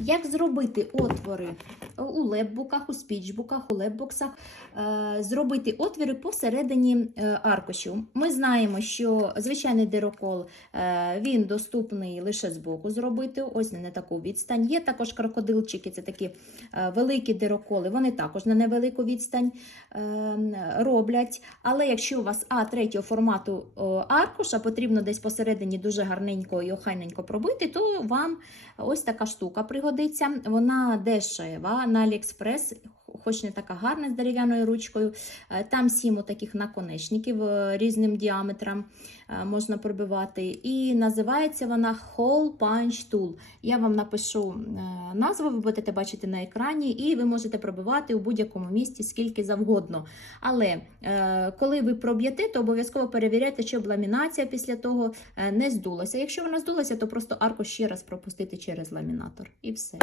Як зробити отвори у лепбуках, у спічбуках, у лепбоксах, е, зробити отвори посередині е, аркушів. Ми знаємо, що звичайний дирокол е, він доступний лише збоку зробити, ось не на таку відстань. Є також крокодилчики, це такі великі дироколи, вони також на невелику відстань роблять. Але якщо у вас А третього формату аркуша, потрібно десь посередині дуже гарненько і охайненько пробити, то вам ось така штука пригодиться. Вона дешева на Аліекспрес, хоч не така гарна з дерев'яною ручкою. Е, Там сім таких наконечників е, різним діаметром е, можна пробивати. І називається вона Hole Punch Tool. Я вам напишу назву, ви будете бачити на екрані, і ви можете пробивати у будь-якому місці скільки завгодно. Але коли ви проб'єте, то обов'язково перевіряйте, щоб ламінація після того не здулася. Якщо вона здулася, то просто арку ще раз пропустити через ламінатор. І все.